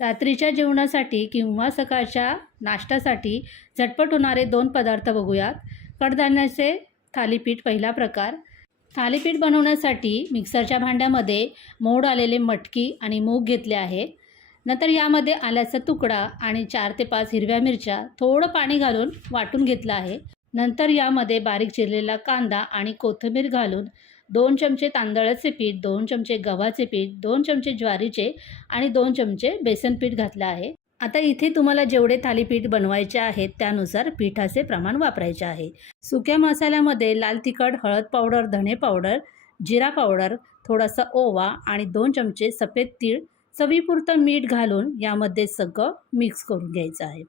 रात्रीच्या जेवणासाठी किंवा सकाळच्या नाश्त्यासाठी झटपट होणारे 2 पदार्थ बघूयात. कडधान्याचे थालीपीठ पहिला प्रकार. थालीपीठ बनवण्यासाठी मिक्सरच्या भांड्यामध्ये मोड आलेले मटकी आणि मूग घेतले आहे. नंतर यामध्ये आल्याचा तुकडा आणि 4 ते 5 हिरव्या मिरच्या थोडं पाणी घालून वाटून घेतलं आहे. नंतर यामध्ये बारीक चिरलेला कांदा आणि कोथिंबीर घालून 2 चमचे तांदळाचे पीठ, 2 चमचे गव्हाचे पीठ, 2 चमचे ज्वारीचे आणि 2 चमचे बेसन पीठ घातलं आहे. आता इथे तुम्हाला जेवढे थालीपीठ बनवायचे आहेत त्यानुसार पिठाचे प्रमाण वापरायचे आहे. सुक्या मसाल्यामध्ये लाल तिखट, हळद पावडर, धणे पावडर, जिरा पावडर, थोडासा ओवा आणि 2 चमचे सफेद तीळ, चवीपुरतं मीठ घालून यामध्ये सगळं मिक्स करून घ्यायचं आहे.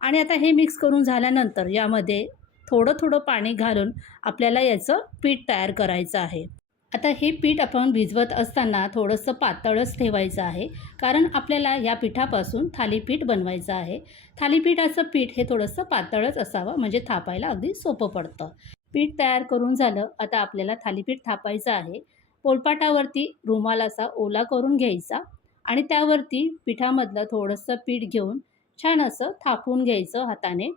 आणि आता हे मिक्स करून झाल्यानंतर यामध्ये थोडं थोडं पाणी घालून आपल्याला याचं पीठ तयार करायचं आहे. आता हे पीठ आपण भिजवत असताना थोडंसं पातळच ठेवायचं आहे, कारण आपल्याला या पिठापासून थालीपीठ बनवायचं आहे. थालीपीठाचं पीठ हे थोडंसं पातळच असावं, म्हणजे थापायला अगदी सोपं पडतं. पीठ तयार करून झालं. आता आपल्याला थालीपीठ थापायचं आहे. पोलपाटावरती रुमाल असा ओला करून घ्यायचा आणि त्यावरती पिठामधलं थोडंसं पीठ घेऊन छान असं थापून घ्यायचं हाताने.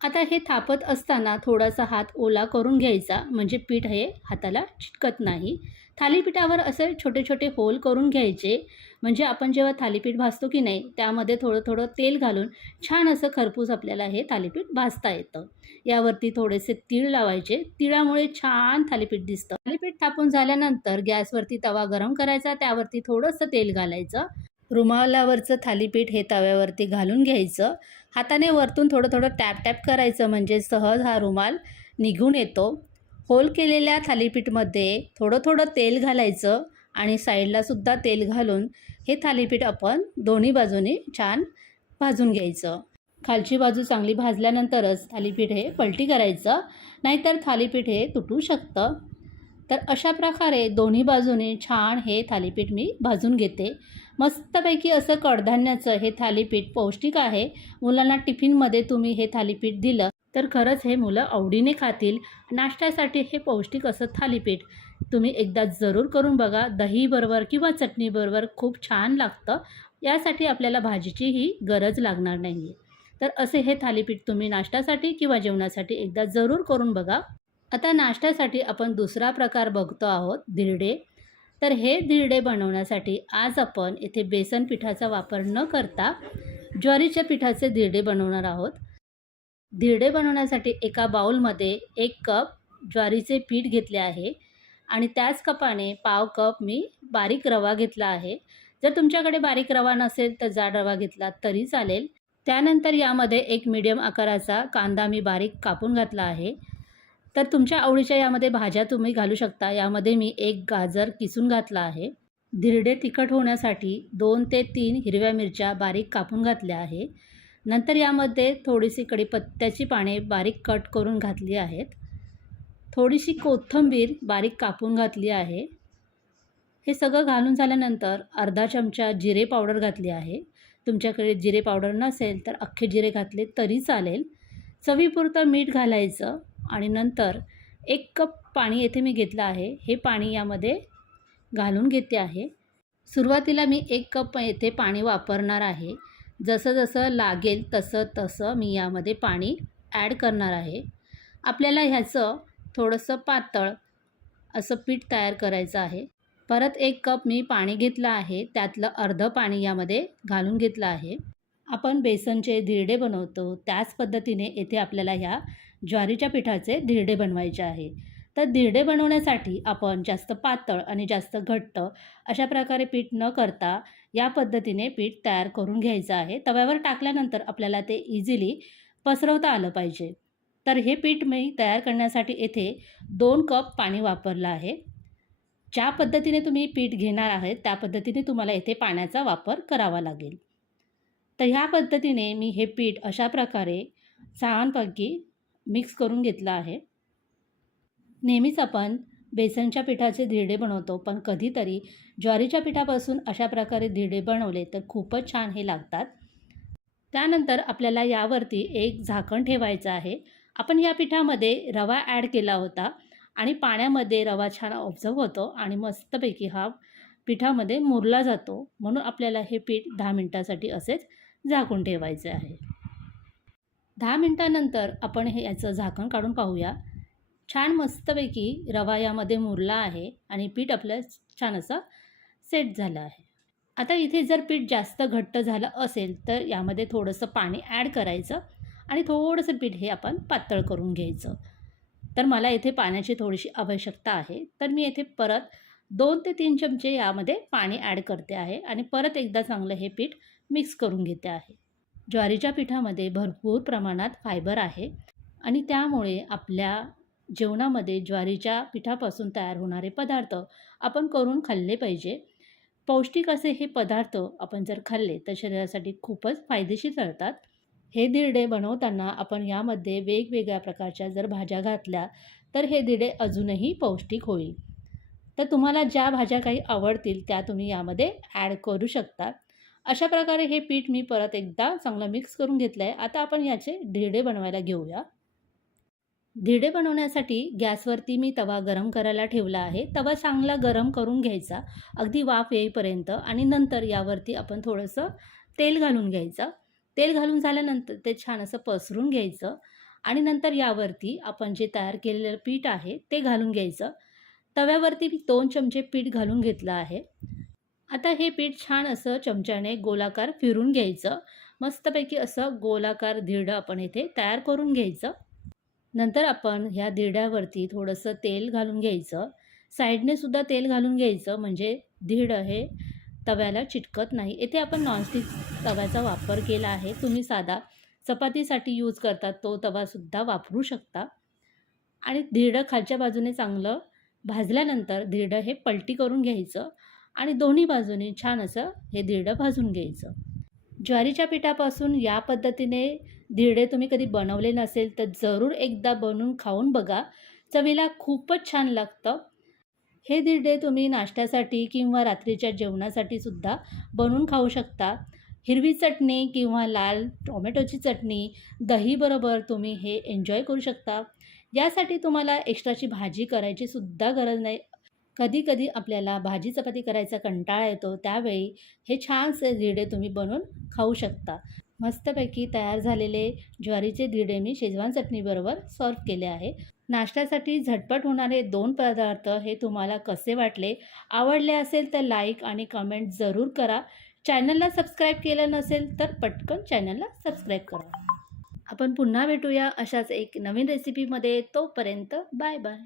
आता हे थापत असताना थोडासा हात ओला करून घ्यायचा, म्हणजे पीठ हे हाताला चिटकत नाही. थालीपीठावर असे छोटे छोटे होल करून घ्यायचे, म्हणजे आपण जेव्हा थालीपीठ भाजतो की नाही त्यामध्ये थोडं थोडं तेल घालून छान असं खरपूस आपल्याला हे थालीपीठ भाजता येतं. यावरती थोडेसे तीळ लावायचे. तिळामुळे छान थालीपीठ दिसतं. थालीपीठ थापून झाल्यानंतर गॅसवरती तवा गरम करायचा, त्यावरती थोडंसं तेल घालायचं. रुमालावरचं थालीपीठ हे तव्यावरती घालून घ्यायचं. हाताने वरतून थोडं थोडं टॅप टॅप करायचं, म्हणजे सहज हा रुमाल निघून येतो. होल केलेल्या थालीपीठमध्ये थोडं थोडं तेल घालायचं आणि साईडलासुद्धा तेल घालून हे थालीपीठ आपण दोन्ही बाजूनी छान भाजून घ्यायचं. खालची बाजू चांगली भाजल्यानंतरच थालीपीठ हे पलटी करायचं, नाहीतर थालीपीठ हे तुटू शकतं. तर अशा प्रकारे दोन्ही बाजूने छान हे थालीपीठ मी भाजून घेते. मस्तपैकी असं कडधान्याचं हे थालीपीठ पौष्टिक आहे. मुलांना टिफिनमध्ये तुम्ही हे थालीपीठ दिलं तर खरंच हे मुलं आवडीने खातील. नाश्त्यासाठी हे पौष्टिक असं थालीपीठ तुम्ही एकदा जरूर करून बघा. दहीबरोबर किंवा चटणीबरोबर खूप छान लागतं. यासाठी आपल्याला भाजीचीही गरज लागणार नाही आहे. तर असे हे थालीपीठ तुम्ही नाश्त्यासाठी किंवा जेवणासाठी एकदा जरूर करून बघा. आता नाश्त्यासाठी आपण दुसरा प्रकार बघतो आहोत, धिरडे. तर हे धिरडे बनवण्यासाठी आज आपण इथे बेसन पिठाचा वापर न करता ज्वारीच्या पिठाचे धिरडे बनवणार आहोत. धिरडे बनवण्यासाठी एका बाउलमध्ये 1 कप ज्वारीचे पीठ घेतले आहे आणि त्याच कपाने पाव कप मी बारीक रवा घेतला आहे. जर तुमच्याकडे बारीक रवा नसेल तर जाड रवा घेतला तरी चालेल. त्यानंतर यामध्ये एक मीडियम आकाराचा कांदा मी बारीक कापून घातला आहे. तर तुमच्या आवडीच्या यामध्ये भाज्या तुम्ही घालू शकता. यामध्ये मी 1 गाजर किसून घातला आहे. धिरडे तिखट होण्यासाठी 2 ते 3 हिरव्या मिरच्या बारीक कापून घातल्या आहे. नंतर यामध्ये थोडीशी कढीपत्त्याची पाने बारीक कट करून घातली आहेत. थोडीशी कोथिंबीर बारीक कापून घातली आहे. हे सगळं घालून झाल्यानंतर अर्धा चमचा जिरे पावडर घातली आहे. तुमच्याकडे जिरे पावडर नसेल तर अख्खे जिरे घातले तरी चालेल. चवीपुरतं मीठ घालायचं आणि नंतर 1 कप पाणी येथे मी घेतलं आहे. हे पाणी यामध्ये घालून घेते आहे. सुरुवातीला मी 1 कप येथे पाणी वापरणार आहे. जसं जसं लागेल तसं तसं मी यामध्ये पाणी ॲड करणार आहे. आपल्याला ह्याचं थोडंसं पातळ असं पीठ तयार करायचं आहे. परत 1 कप मी पाणी घेतलं आहे. त्यातलं अर्धं पाणी यामध्ये घालून घेतलं आहे. आपण बेसनचे धिरडे बनवतो त्याच पद्धतीने येथे आपल्याला ह्या ज्वारीच्या पिठाचे धिरडे बनवायचे आहे. तर धिरडे बनवण्यासाठी आपण जास्त पातळ आणि जास्त घट्ट अशा प्रकारे पीठ न करता या पद्धतीने पीठ तयार करून घ्यायचं आहे. तव्यावर टाकल्यानंतर आपल्याला ते इझिली पसरवता आलं पाहिजे. तर हे पीठ मी तयार करण्यासाठी येथे 2 कप पाणी वापरलं आहे. ज्या पद्धतीने तुम्ही पीठ घेणार आहात त्या पद्धतीने तुम्हाला येथे पाण्याचा वापर करावा लागेल. तर ह्या पद्धतीने मी हे पीठ अशा प्रकारे छानपैकी मिक्स करून घेतलं आहे. नेहमीच आपण बेसनच्या पिठाचे धिरडे बनवतो, पण कधीतरी ज्वारीच्या पिठापासून अशा प्रकारे धिरडे बनवले तर खूपच छान हे लागतात. त्यानंतर आपल्याला यावरती एक झाकण ठेवायचं आहे. आपण या पिठामध्ये रवा ॲड केला होता आणि पाण्यामध्ये रवा छान ऑब्झर्व होतो आणि मस्तपैकी हा पिठामध्ये मुरला जातो, म्हणून आपल्याला हे पीठ 10 मिनटासाठी असेच झाकून ठेवायचे आहे. 10 मिनटानंतर आपण याचं झाकण काढून पाहूया. छान मस्तपैकी रवा यामध्ये मुरला आहे आणि पीठ आपलं छान असं सेट झालं आहे. आता इथे जर पीठ जास्त घट्ट झालं असेल तर यामध्ये थोडंसं पाणी ॲड करायचं आणि थोडंसं पीठ हे आपण पातळ करून घ्यायचं. तर मला इथे पाण्याची थोडीशी आवश्यकता आहे, तर मी येथे परत 2 ते 3 चमचे यामध्ये पाणी ॲड करते आहे आणि परत एकदा चांगलं हे पीठ मिक्स करून घेते आहे. ज्वारीच्या पिठामध्ये भरपूर प्रमाणात फायबर आहे आणि त्यामुळे आपल्या जेवणामध्ये ज्वारीच्या पिठापासून तयार होणारे पदार्थ आपण करून खाल्ले पाहिजे. पौष्टिक असे हे पदार्थ आपण जर खाल्ले तर शरीरासाठी खूपच फायदेशीर ठरतात. हे धिरडे बनवताना आपण यामध्ये वेगवेगळ्या प्रकारच्या जर भाज्या घातल्या तर हे धिरडे अजूनही पौष्टिक होईल. तर तुम्हाला ज्या भाज्या काही आवडतील त्या तुम्ही यामध्ये ॲड करू शकता. अशा प्रकारे हे पीठ मी परत एकदा चांगलं मिक्स करून घेतलं आहे. आता आपण याचे धिरडे बनवायला घेऊया. धिरडे बनवण्यासाठी गॅसवरती मी तवा गरम करायला ठेवला आहे. तवा चांगला गरम करून घ्यायचा अगदी वाफ येईपर्यंत आणि नंतर यावरती आपण थोडंसं तेल घालून घ्यायचं. तेल घालून झाल्यानंतर ते छान असं पसरून घ्यायचं आणि नंतर यावरती आपण जे तयार केलेलं पीठ आहे ते घालून घ्यायचं. तव्यावरती मी 2 चमचे पीठ घालून घेतलं आहे. आता हे पीठ छान असं चमच्याने गोलाकार फिरून घ्यायचं. मस्तपैकी असं गोलाकार धिरडं आपण इथे तयार करून घ्यायचं. नंतर आपण ह्या धिरड्यावरती थोडंसं तेल घालून घ्यायचं. साईडने सुद्धा तेल घालून घ्यायचं म्हणजे धिरडं हे तव्याला चिटकत नाही. येथे आपण नॉनस्टिक तव्याचा वापर केला आहे. तुम्ही साधा चपातीसाठी यूज करतात तो तवासुद्धा वापरू शकता. आणि धिरडं खालच्या बाजूने चांगलं भाजल्यानंतर धिरडं हे पलटी करून घ्यायचं आणि दोन्ही बाजूने छान असं हे धिरडं भाजून घ्यायचं. ज्वारीच्या पिठापासून या पद्धतीने धिरडे तुम्ही कधी बनवले नसेल तर जरूर एकदा बनवून खाऊन बघा. चवीला खूपच छान लागतं. हे धिरडे तुम्ही नाश्त्यासाठी किंवा रात्रीच्या जेवणासाठी सुद्धा बनवून खाऊ शकता. हिरवी चटणी किंवा लाल टोमॅटोची चटणी, दहीबरोबर तुम्ही हे एन्जॉय करू शकता. यासाठी तुम्हाला एक्स्ट्राची भाजी करायची सुद्धा गरज नाही. कधी कधी आपल्याला भाजी चपाती करायचा कंटाळा येतो, त्यावेळी हे छानसे धिरडे तुम्ही बनवून खाऊ शकता. मस्तपैकी तयार झालेले ज्वारीचे धिरडे मी शेजवान चटणीबरोबर सर्व केले आहे. नाश्त्यासाठी झटपट होणारे 2 पदार्थ हे तुम्हाला कसे वाटले? आवडले असेल तर लाईक आणि कमेंट जरूर करा. चॅनलला सबस्क्राईब केलं नसेल तर पटकन चॅनलला सबस्क्राईब करा. आपण पुन्हा भेटूया अशाच एक नवीन रेसिपीमध्ये. तोपर्यंत बाय बाय.